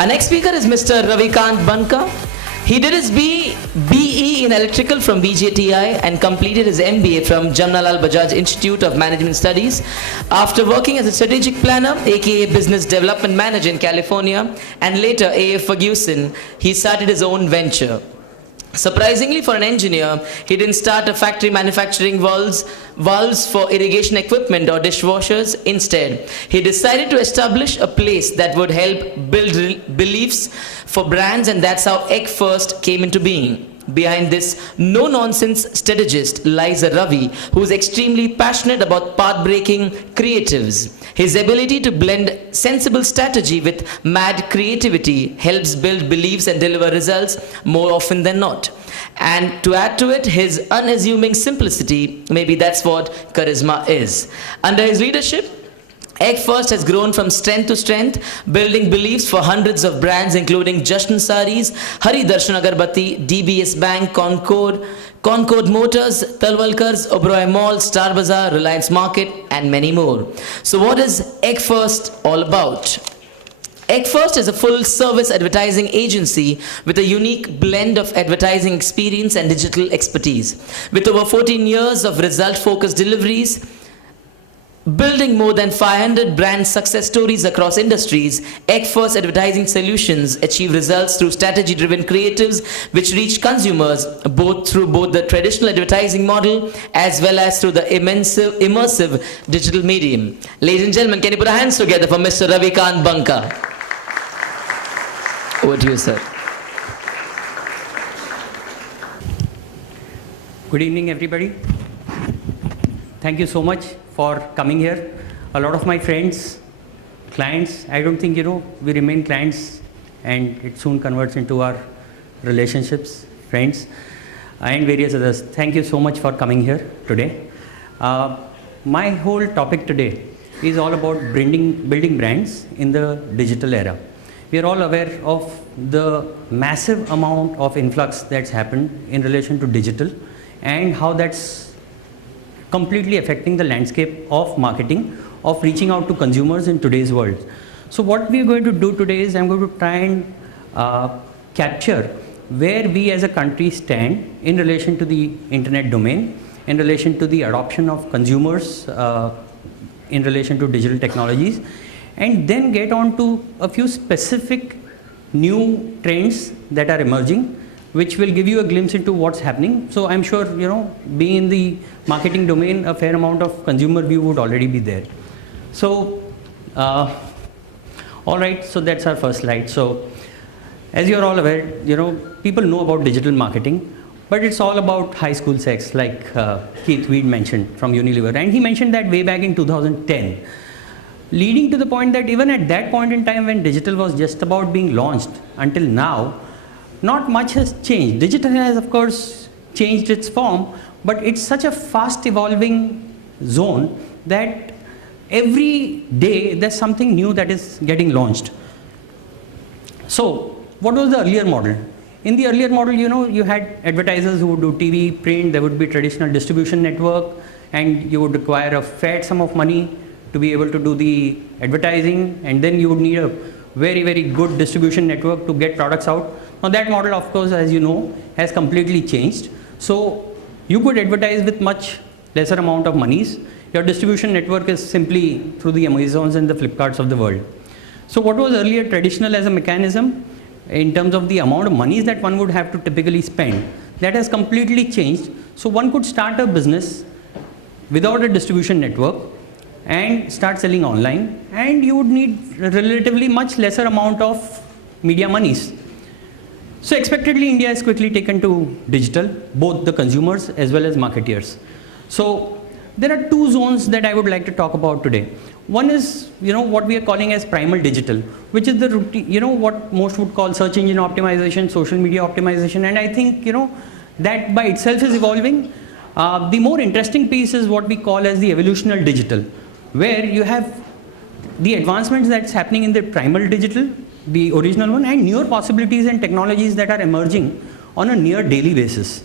Our next speaker is Mr. RAVIKANT BANKA. He did his BE in Electrical from VJTI and completed his MBA from Jamnalal Bajaj Institute of Management Studies. After working as a strategic planner, aka Business Development Manager in California, and later AF Ferguson, he started his own venture. Surprisingly for an engineer, he didn't start a factory manufacturing valves for irrigation equipment or dishwashers. Instead, he decided to establish a place that would help build beliefs for brands, and that's how Eggfirst came into being. Behind this no-nonsense strategist lies a Ravi who is extremely passionate about path-breaking creatives. His ability to blend sensible strategy with mad creativity helps build beliefs and deliver results more often than not. And to add to it, his unassuming simplicity, maybe that's what charisma is. Under his leadership, Eggfirst has grown from strength to strength, building beliefs for hundreds of brands including Jashn Sarees, Darshan Agarbatti, DBS Bank, Concord Motors, Talwalkars, Oberoi Mall, Bazaar, Reliance Market, and many more. So what is Eggfirst all about? Eggfirst is a full-service advertising agency with a unique blend of advertising experience and digital expertise. With over 14 years of result-focused deliveries, building more than 500 brand success stories across industries, Eggfirst advertising solutions achieve results through strategy-driven creatives which reach consumers through the traditional advertising model as well as through the immersive digital medium. Ladies and gentlemen, can you put our hands together for Mr. RAVIKANT BANKA? Over to you, sir. Good evening, everybody. Thank you so much for coming here. A lot of my friends, clients, I don't think, we remain clients and it soon converts into our relationships, friends, and various others. Thank you so much for coming here today. My whole topic today is all about building brands in the digital era. We are all aware of the massive amount of influx that's happened in relation to digital and how that's completely affecting the landscape of marketing, of reaching out to consumers in today's world. So what we are going to do today is I'm going to try and capture where we as a country stand in relation to the internet domain, in relation to the adoption of consumers, in relation to digital technologies, and then get on to a few specific new trends that are emerging, which will give you a glimpse into what's happening. So I'm sure, being in the marketing domain, a fair amount of consumer view would already be there. So, all right, so that's our first slide. So, as you're all aware, people know about digital marketing, but it's all about high school sex, like Keith Weed mentioned from Unilever. And he mentioned that way back in 2010, leading to the point that even at that point in time when digital was just about being launched until now, not much has changed. Digital has, of course, changed its form, but it's such a fast evolving zone that every day there's something new that is getting launched. So, what was the earlier model? In the earlier model, you had advertisers who would do TV, print, there would be traditional distribution network, and you would require a fair sum of money to be able to do the advertising, and then you would need a very, very good distribution network to get products out. Now that model, of course, as you know, has completely changed. So you could advertise with much lesser amount of monies. Your distribution network is simply through the Amazons and the Flipkarts of the world. So what was earlier traditional as a mechanism in terms of the amount of monies that one would have to typically spend, that has completely changed. So one could start a business without a distribution network and start selling online, and you would need relatively much lesser amount of media monies. So expectedly, India has quickly taken to digital, both the consumers as well as marketeers. So there are two zones that I would like to talk about today. One is, what we are calling as primal digital, which is the routine, what most would call search engine optimization, social media optimization, and I think, that by itself is evolving. The more interesting piece is what we call as the evolutional digital, where you have the advancements that's happening in the primal digital, the original one, and newer possibilities and technologies that are emerging on a near daily basis.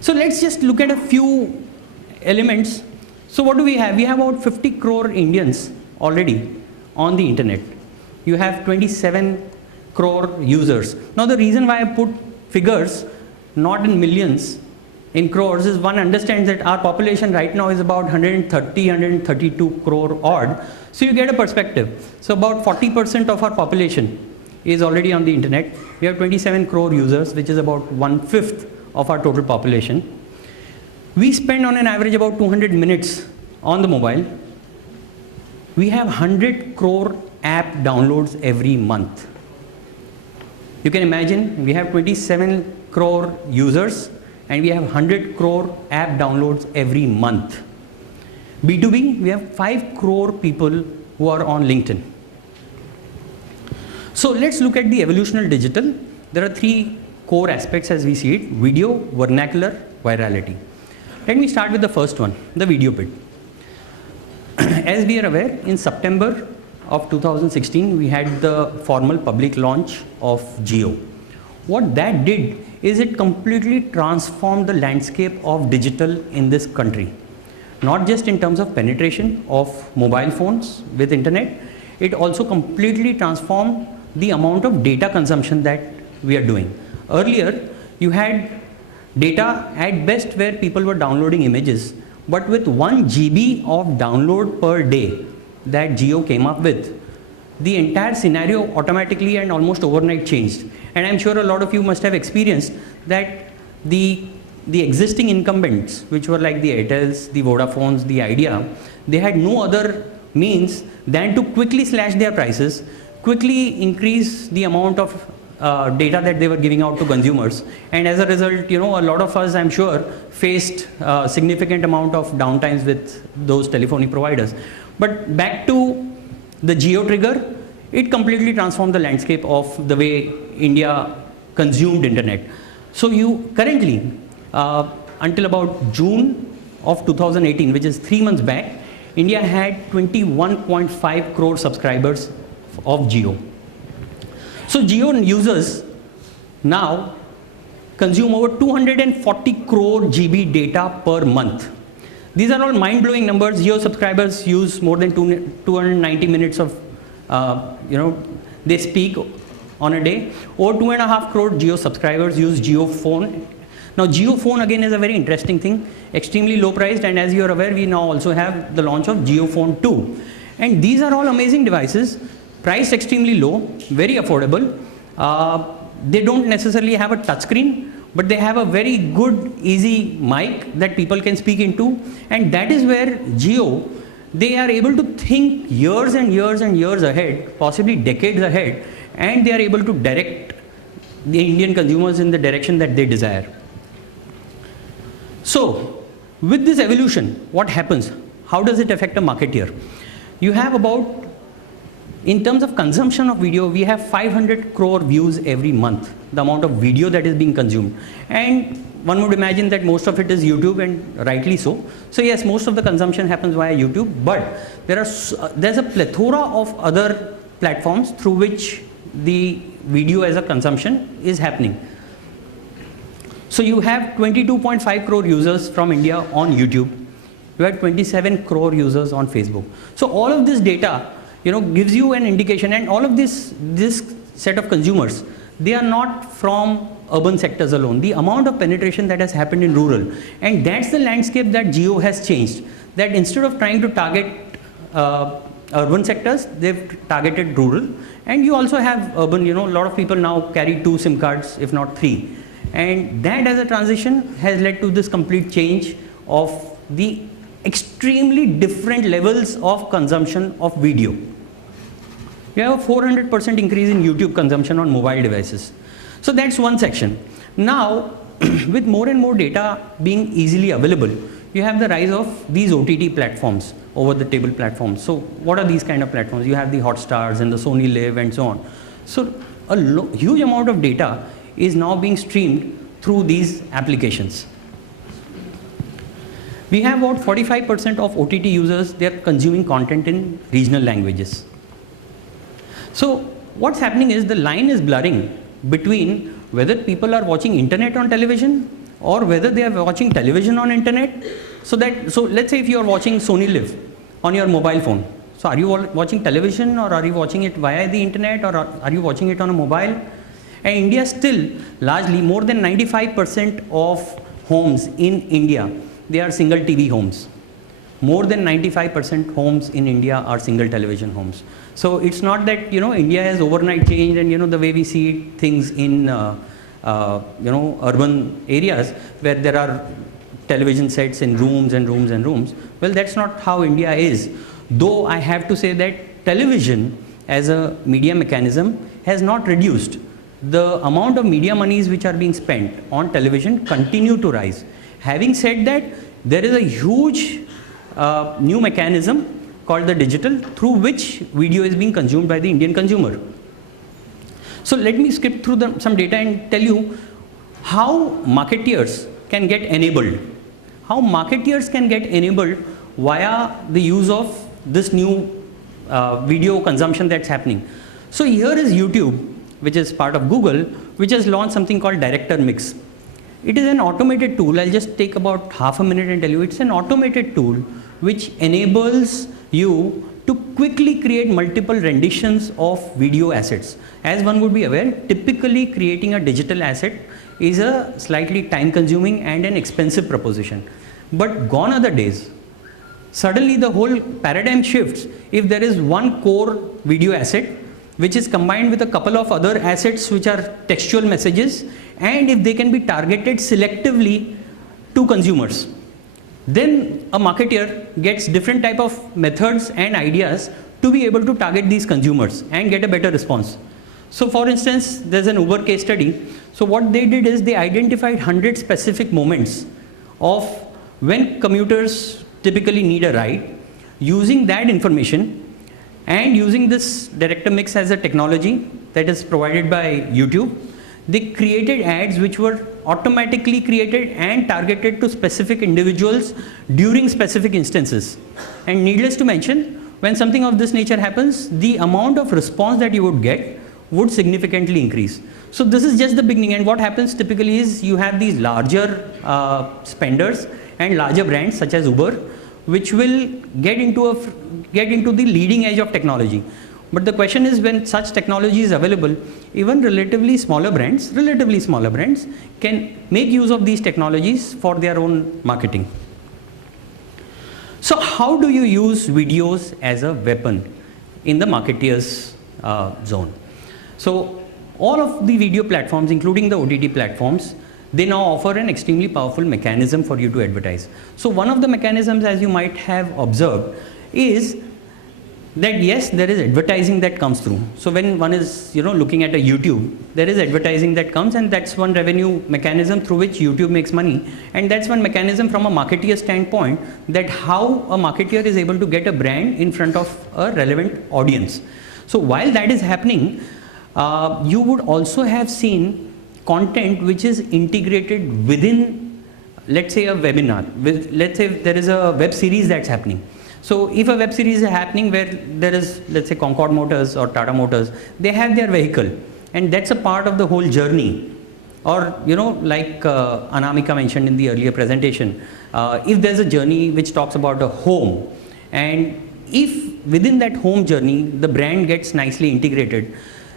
So let's just look at a few elements. So what do we have? We have about 50 crore Indians already on the internet. You have 27 crore users. Now the reason why I put figures not in millions, in crores, is one understands that our population right now is about 132 crore odd. So you get a perspective. So about 40% of our population is already on the internet. We have 27 crore users, which is about 1/5 of our total population. We spend on an average about 200 minutes on the mobile. We have 100 crore app downloads every month. You can imagine, we have 27 crore users and we have 100 crore app downloads every month. B2B, we have 5 crore people who are on LinkedIn. So let's look at the evolutional digital. There are 3 core aspects as we see it: video, vernacular, virality. Let me start with the first one, the video bit. As we are aware, in September of 2016, we had the formal public launch of Jio. What that did is it completely transformed the landscape of digital in this country. Not just in terms of penetration of mobile phones with internet, it also completely transformed the amount of data consumption that we are doing. Earlier, you had data at best where people were downloading images, but with 1 GB of download per day that Jio came up with, the entire scenario automatically and almost overnight changed. And I'm sure a lot of you must have experienced that the existing incumbents, which were like the Airtels, the Vodafones, the Idea, they had no other means than to quickly slash their prices, quickly increase the amount of data that they were giving out to consumers. And as a result, a lot of us, I'm sure, faced a significant amount of downtimes with those telephony providers. But back to the Jio trigger, it completely transformed the landscape of the way India consumed internet. So you currently, until about June of 2018, which is 3 months back, India had 21.5 crore subscribers of Jio. So Jio users now consume over 240 crore GB data per month. These are all mind-blowing numbers. Jio subscribers use more than 290 minutes of, they speak on a day. Over 2.5 crore Jio subscribers use Jio phone. Now Jio phone again is a very interesting thing, extremely low priced, and as you are aware, we now also have the launch of Jio phone 2. And these are all amazing devices, priced extremely low, very affordable. They don't necessarily have a touchscreen, but they have a very good, easy mic that people can speak into. And that is where Jio, they are able to think years and years and years ahead, possibly decades ahead, and they are able to direct the Indian consumers in the direction that they desire. So, with this evolution, what happens? How does it affect a marketeer? You have about, in terms of consumption of video, we have 500 crore views every month, the amount of video that is being consumed. And one would imagine that most of it is YouTube, and rightly so. So yes, most of the consumption happens via YouTube, but there's a plethora of other platforms through which the video as a consumption is happening. So you have 22.5 crore users from India on YouTube. You have 27 crore users on Facebook. So all of this data, gives you an indication, and all of this set of consumers, they are not from urban sectors alone. The amount of penetration that has happened in rural, and that's the landscape that Jio has changed. That instead of trying to target urban sectors, they've targeted rural. And you also have urban, a lot of people now carry 2 SIM cards, if not 3. And that as a transition has led to this complete change of the extremely different levels of consumption of video. We have a 400% increase in YouTube consumption on mobile devices. So that's one section. Now, with more and more data being easily available, you have the rise of these OTT platforms, over-the-table platforms. So what are these kind of platforms? You have the Hotstars and the Sony Live and so on. So a huge amount of data is now being streamed through these applications. We have about 45% of OTT users, they are consuming content in regional languages. So what's happening is the line is blurring between whether people are watching internet on television or whether they are watching television on internet. So let's say if you are watching Sony Live on your mobile phone. So So are you watching television, or are you watching it via the internet, or are you watching it on a mobile? And India still largely more than 95% of homes in India, they are single TV homes. More than 95% homes in India are single television homes. So it's not that, you know, India has overnight changed, and, you know, the way we see things in, urban areas where there are television sets in rooms and rooms and rooms. Well, that's not how India is. Though I have to say that television as a media mechanism has not reduced. The amount of media monies which are being spent on television continue to rise. Having said that, there is a huge new mechanism called the digital, through which video is being consumed by the Indian consumer. So let me skip through some data and tell you how marketeers can get enabled. How marketeers can get enabled via the use of this new video consumption that's happening. So here is YouTube, which is part of Google, which has launched something called Director Mix. It is an automated tool. I'll just take about half a minute and tell you. It's an automated tool which enables you to quickly create multiple renditions of video assets. As one would be aware, typically creating a digital asset is a slightly time consuming and an expensive proposition. But gone are the days. Suddenly the whole paradigm shifts if there is one core video asset which is combined with a couple of other assets which are textual messages, and if they can be targeted selectively to consumers. Then a marketer gets different type of methods and ideas to be able to target these consumers and get a better response. So for instance, there's an Uber case study. So what they did is they identified 100 specific moments of when commuters typically need a ride. Using that information and using this director mix as a technology that is provided by YouTube, they created ads which were automatically created and targeted to specific individuals during specific instances. And needless to mention, when something of this nature happens, the amount of response that you would get would significantly increase. So this is just the beginning, and what happens typically is you have these larger spenders and larger brands such as Uber, which will get into the leading edge of technology. But the question is, when such technology is available, even relatively smaller brands can make use of these technologies for their own marketing. So how do you use videos as a weapon in the marketeer's zone? So all of the video platforms, including the OTT platforms, they now offer an extremely powerful mechanism for you to advertise. So one of the mechanisms, as you might have observed, is that yes, there is advertising that comes through. So when one is, looking at a YouTube, there is advertising that comes, and that's one revenue mechanism through which YouTube makes money. And that's one mechanism from a marketeer standpoint, that how a marketeer is able to get a brand in front of a relevant audience. So while that is happening, you would also have seen content which is integrated within, let's say, a webinar. Let's say there is a web series that's happening. So if a web series is happening where there is, let's say, Concord Motors or Tata Motors, they have their vehicle, and that's a part of the whole journey. Or, like Anamika mentioned in the earlier presentation, if there's a journey which talks about a home, and if within that home journey the brand gets nicely integrated,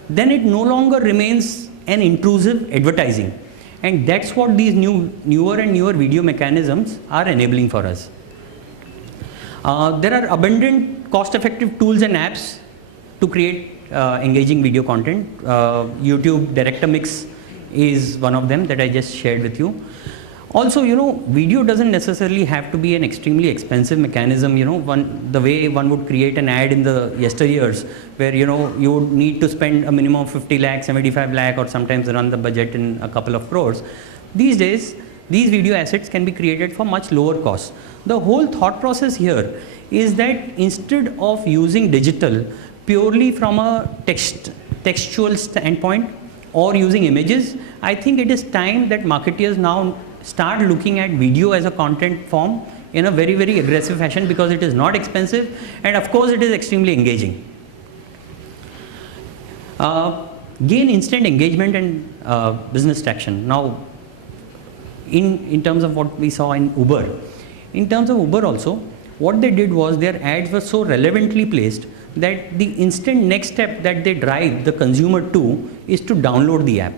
then it no longer remains an intrusive advertising. And that's what these newer and newer video mechanisms are enabling for us. There are abundant cost-effective tools and apps to create engaging video content. YouTube Director Mix is one of them that I just shared with you. Also, video doesn't necessarily have to be an extremely expensive mechanism. The way one would create an ad in the yesteryears, where you would need to spend a minimum of 50 lakh, 75 lakh, or sometimes run the budget in a couple of crores. These days, these video assets can be created for much lower cost. The whole thought process here is that instead of using digital purely from a textual standpoint or using images, I think it is time that marketeers now start looking at video as a content form in a very, very aggressive fashion, because it is not expensive, and of course it is extremely engaging. Gain instant engagement and business traction. Now, in terms of what we saw in Uber, in terms of Uber also, what they did was their ads were so relevantly placed that the instant next step that they drive the consumer to is to download the app.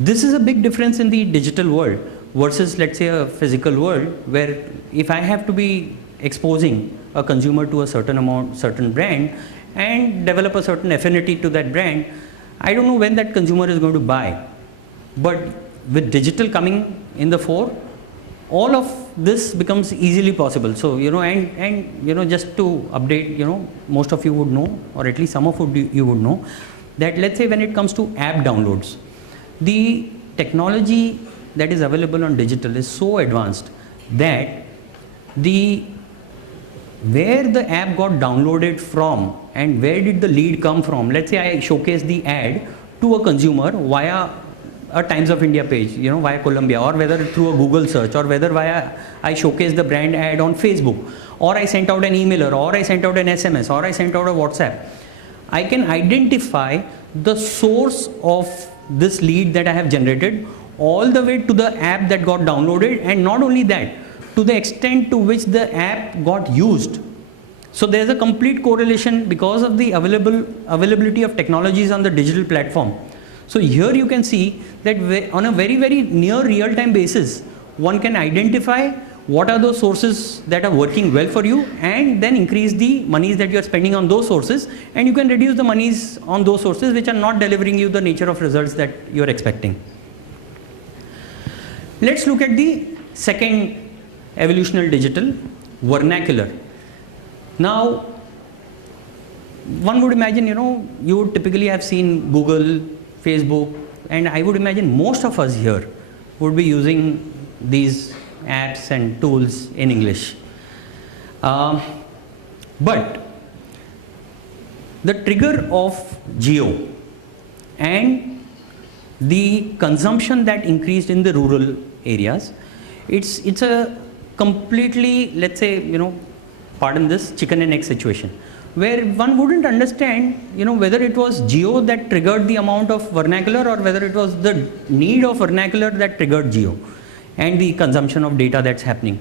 This is a big difference in the digital world versus, let's say, a physical world, where if I have to be exposing a consumer to a certain amount, certain brand, and develop a certain affinity to that brand, I don't know when that consumer is going to buy. But with digital coming in the fore, all of this becomes easily possible. So, and just to update, most of you would know, or at least some of you would know, that let's say when it comes to app downloads, the technology that is available on digital is so advanced that where the app got downloaded from and where did the lead come from. Let's say I showcase the ad to a consumer via a Times of India page, via Columbia, or whether through a Google search, or whether via I showcase the brand ad on Facebook, or I sent out an emailer, or I sent out an SMS, or I sent out a WhatsApp. I can identify the source of this lead that I have generated all the way to the app that got downloaded, and not only that, to the extent to which the app got used. So there's a complete correlation because of the availability of technologies on the digital platform. So here you can see that on a very, very near real-time basis, one can identify what are those sources that are working well for you, and then increase the monies that you are spending on those sources, and you can reduce the monies on those sources which are not delivering you the nature of results that you are expecting. Let's look at the second evolutional digital, vernacular. Now, one would imagine, you would typically have seen Google, Facebook, and I would imagine most of us here would be using these apps and tools in English. But the trigger of geo and the consumption that increased in the rural areas, it's a completely, let's say, pardon this, chicken and egg situation, where one wouldn't understand, whether it was geo that triggered the amount of vernacular, or whether it was the need of vernacular that triggered geo and the consumption of data that's happening.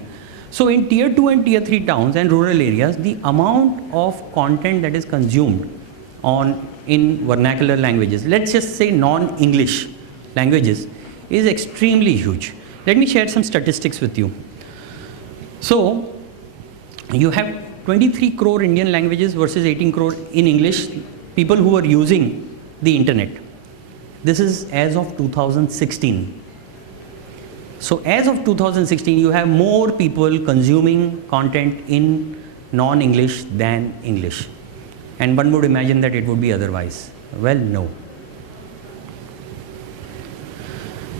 So in tier 2 and tier 3 towns and rural areas, the amount of content that is consumed in vernacular languages, let's just say non-English languages, is extremely huge. Let me share some statistics with you. So you have 23 crore Indian languages versus 18 crore in English people who are using the internet. This is as of 2016. So as of 2016, you have more people consuming content in non-English than English. And one would imagine that it would be otherwise. Well, no.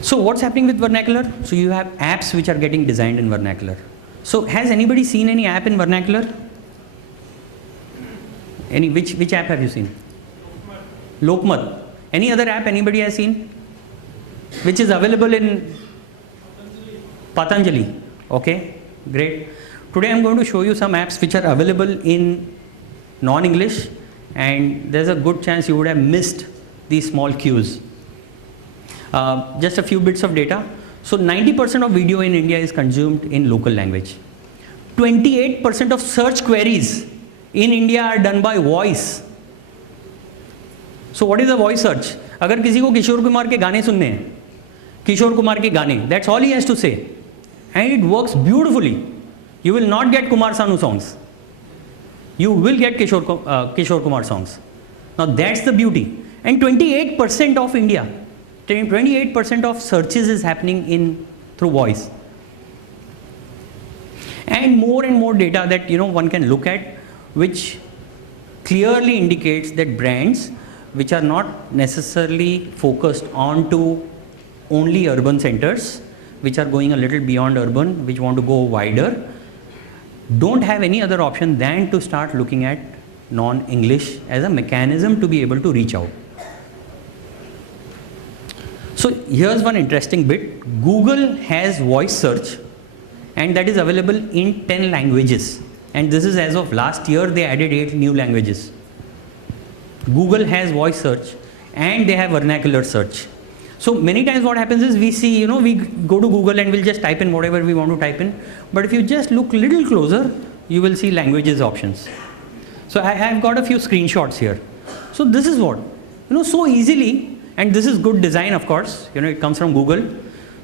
So what's happening with vernacular? So you have apps which are getting designed in vernacular. So has anybody seen any app in vernacular? Which app have you seen? Lokmat. Any other app anybody has seen? Which is available in Patanjali. Okay, great. Today I'm going to show you some apps which are available in non-English, and there's a good chance you would have missed these small cues. Just a few bits of data. So 90% of video in India is consumed in local language. 28% of search queries in India are done by voice. So what is a voice search? अगर किसी को किशोर कुमार के गाने सुनने हैं, किशोर कुमार के गाने, that's all he has to say, and it works beautifully. You will not get Kumar Sanu songs. You will get Kishore Kumar songs. Now that's the beauty. And 28% of India, 28% of searches is happening through voice. And more data that one can look at, which clearly indicates that brands which are not necessarily focused onto only urban centers, which are going a little beyond urban, which want to go wider, don't have any other option than to start looking at non-English as a mechanism to be able to reach out. So here's one interesting bit. Google has voice search, and that is available in 10 languages. And this is as of last year, they added 8 new languages. Google has voice search and they have vernacular search. So many times what happens is we see, you know, we go to Google and we'll just type in whatever we want to type in. But if you just look a little closer, you will see languages options. So I have got a few screenshots here. So this is what, you know, so easily, and this is good design, of course, you know, it comes from Google.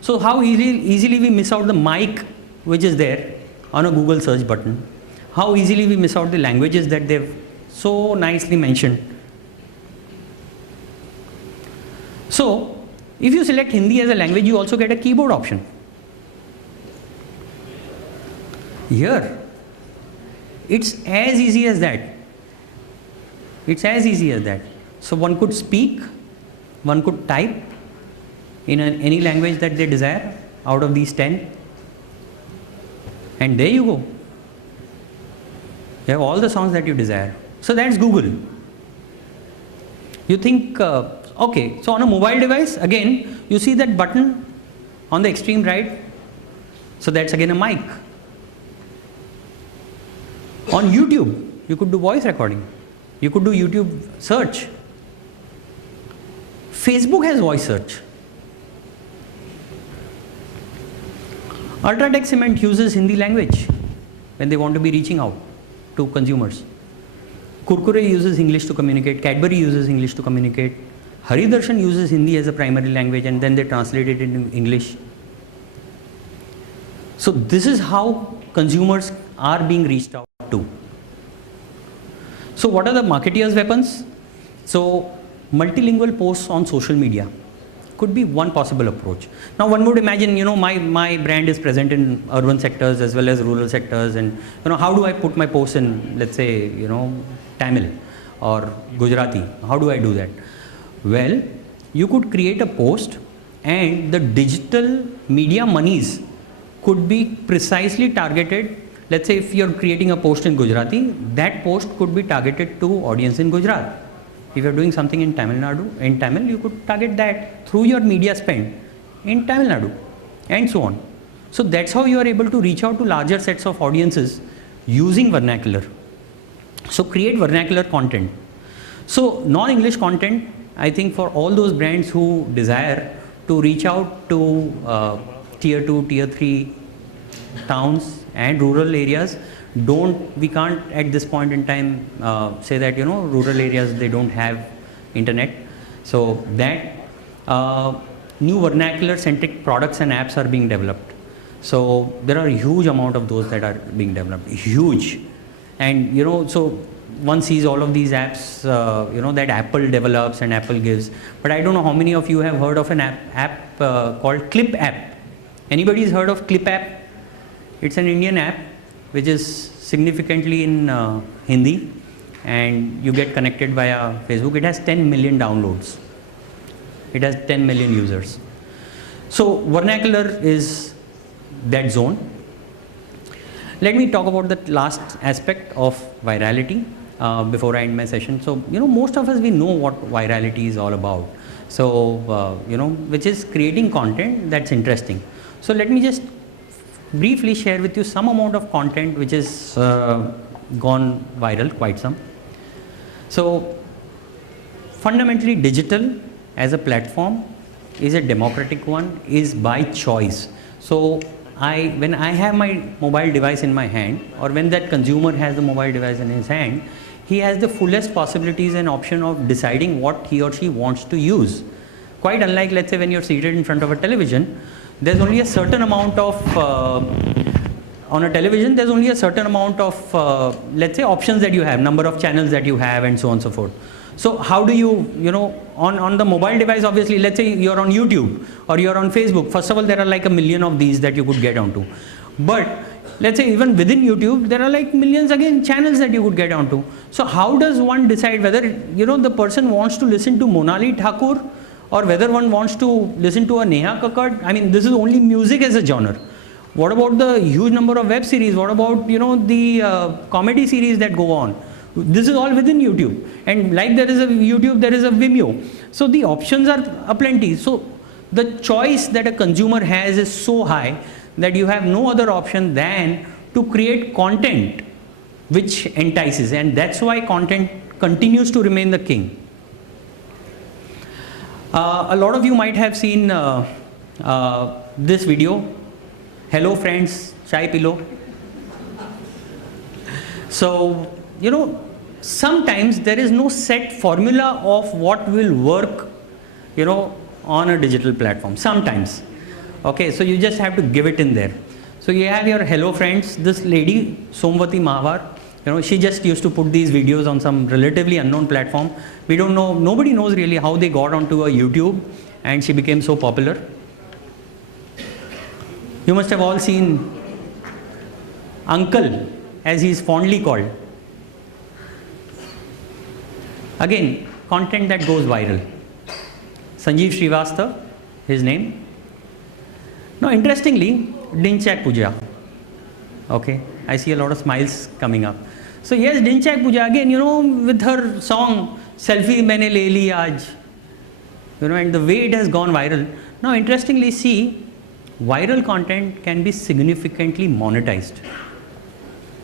So how easily we miss out the mic which is there on a Google search button. How easily we miss out the languages that they've so nicely mentioned. So if you select Hindi as a language, you also get a keyboard option. Here, it's as easy as that. It's as easy as that. So one could speak, one could type in any language that they desire out of these 10. And there you go. You have all the songs that you desire. So that's Google. You think, okay, so on a mobile device, again, you see that button on the extreme right. So that's again a mic. On YouTube, you could do voice recording. You could do YouTube search. Facebook has voice search. Ultratech Cement uses Hindi language when they want to be reaching out to consumers. Kurkure uses English to communicate. Cadbury uses English to communicate. Hari Darshan uses Hindi as a primary language and then they translate it into English. So this is how consumers are being reached out to. So what are the marketeers' weapons? So multilingual posts on social media could be one possible approach. Now one would imagine, you know, my brand is present in urban sectors as well as rural sectors, and you know, how do I put my posts in, let's say, you know, Tamil or Gujarati? How do I do that? Well, you could create a post and the digital media monies could be precisely targeted. Let's say if you're creating a post in Gujarati, that post could be targeted to audience in Gujarat. If you're doing something in Tamil Nadu, in Tamil, you could target that through your media spend in Tamil Nadu, and so on. So that's how you are able to reach out to larger sets of audiences using vernacular. So create vernacular content. So non-English content, I think for all those brands who desire to reach out to tier 2, tier 3 towns and rural areas, we can't at this point in time say that, you know, rural areas, they don't have internet. So that new vernacular centric products and apps are being developed. So there are a huge amount of those that are being developed, huge. And you know, so one sees all of these apps, you know, that Apple develops and Apple gives. But I don't know how many of you have heard of an app called Clip app. Anybody's heard of Clip app? It's an Indian app which is significantly in Hindi, and you get connected via Facebook. It has 10 million downloads. It has 10 million users. So vernacular is that zone. Let me talk about the last aspect of virality before I end my session. So, you know, most of us, we know what virality is all about. So, you know, which is creating content that's interesting. So let me just briefly share with you some amount of content which is gone viral, quite some. So fundamentally, digital as a platform is a democratic one, is by choice. So when I have my mobile device in my hand, or when that consumer has the mobile device in his hand, he has the fullest possibilities and option of deciding what he or she wants to use. Quite unlike, let's say, when you're seated in front of a television, there's only a certain amount of, on a television, there's only a certain amount of, let's say, options that you have, number of channels that you have, and so on and so forth. So how do you, you know, on the mobile device, obviously, let's say you're on YouTube or you're on Facebook. First of all, there are like a million of these that you could get onto. But let's say even within YouTube, there are like millions again channels that you could get onto. So how does one decide whether, you know, the person wants to listen to Monali Thakur, or whether one wants to listen to a Neha Kakkad? I mean, this is only music as a genre. What about the huge number of web series? What about, you know, the comedy series that go on? This is all within YouTube. And like there is a YouTube, there is a Vimeo. So the options are aplenty. So the choice that a consumer has is so high that you have no other option than to create content which entices. And that's why content continues to remain the king. A lot of you might have seen this video. Hello friends, chai pilo. So, sometimes there is no set formula of what will work, on a digital platform. Sometimes. Okay, so you just have to give it in there. So you have your hello friends. This lady, Somvati Mahavar, she just used to put these videos on some relatively unknown platform. We don't know, nobody knows really how they got onto a YouTube and she became so popular. You must have all seen Uncle, as he is fondly called. Again, content that goes viral. Sanjeev Srivastava, his name. Now, interestingly, Dinchak Puja. Okay, I see a lot of smiles coming up. So yes, Dinchak Puja again, with her song Selfie Maine Le Li Aaj, and the way it has gone viral. Now, interestingly, see, viral content can be significantly monetized.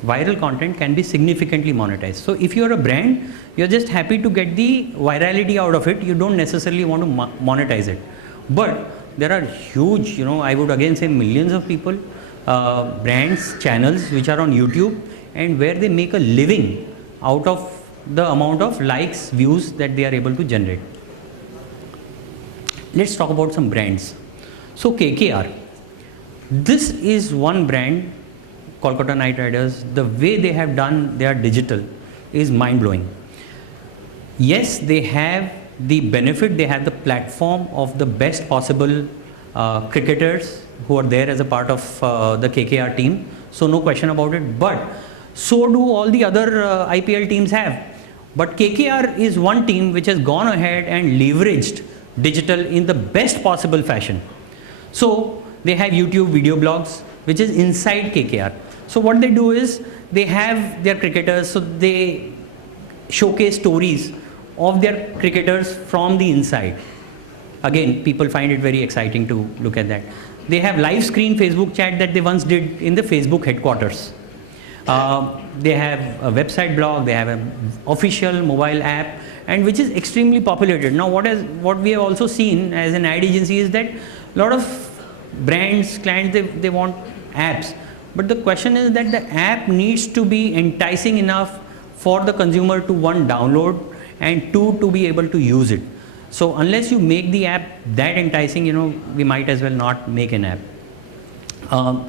Viral content can be significantly monetized. So if you're a brand, you're just happy to get the virality out of it. You don't necessarily want to monetize it. But there are huge, I would again say millions of people, brands, channels which are on YouTube and where they make a living out of the amount of likes, views that they are able to generate. Let's talk about some brands. So KKR, this is one brand, Kolkata Knight Riders. The way they have done their digital is mind-blowing. Yes, they have the benefit, they have the platform of the best possible cricketers who are there as a part of the KKR team. So no question about it. But so do all the other IPL teams have. But KKR is one team which has gone ahead and leveraged digital in the best possible fashion. So they have YouTube video blogs, which is inside KKR. So what they do is they have their cricketers, so they showcase stories of their cricketers from the inside. Again, people find it very exciting to look at that. They have live screen Facebook chat that they once did in the Facebook headquarters. They have a website blog, they have an official mobile app, and which is extremely populated. Now what we have also seen as an ad agency is that a lot of brands, clients, they want apps. But the question is that the app needs to be enticing enough for the consumer to, one, download, and two, to be able to use it. So unless you make the app that enticing, we might as well not make an app.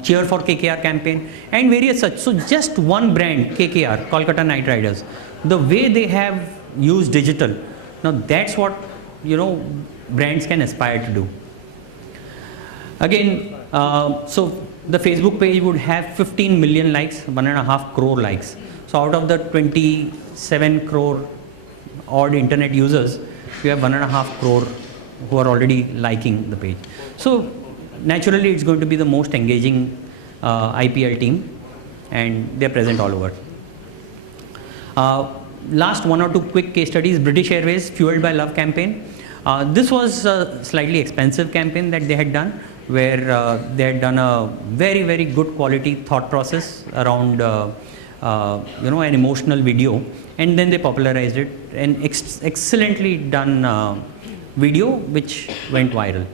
Cheer for KKR campaign and various such. So just one brand, KKR, Kolkata Knight Riders, the way they have used digital, now that's what, brands can aspire to do. Again, so the Facebook page would have 15 million likes, 1.5 crore likes. So out of the 27 crore odd internet users, you have 1.5 crore who are already liking the page. So naturally it's going to be the most engaging IPL team, and they're present all over. Last one or two quick case studies. British Airways Fueled by Love campaign. This was a slightly expensive campaign that they had done, where they had done a very, very good quality thought process around an emotional video, and then they popularized it, an excellently done video which went viral.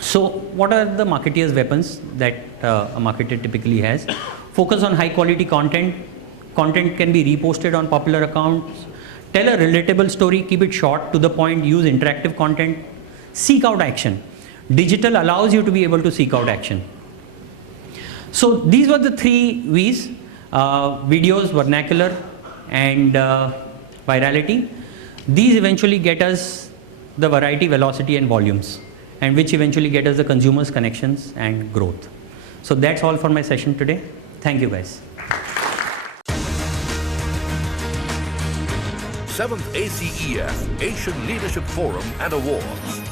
So what are the marketeer's weapons that a marketer typically has? Focus on high quality content. Content can be reposted on popular accounts. Tell a relatable story, keep it short, to the point, use interactive content. Seek out action. Digital allows you to be able to seek out action. So these were the 3 V's, videos, vernacular, and virality. These eventually get us the variety, velocity, and volumes, and which eventually get us the consumers' connections and growth. So that's all for my session today. Thank you, guys. 7th ACEF Asian Leadership Forum and Awards.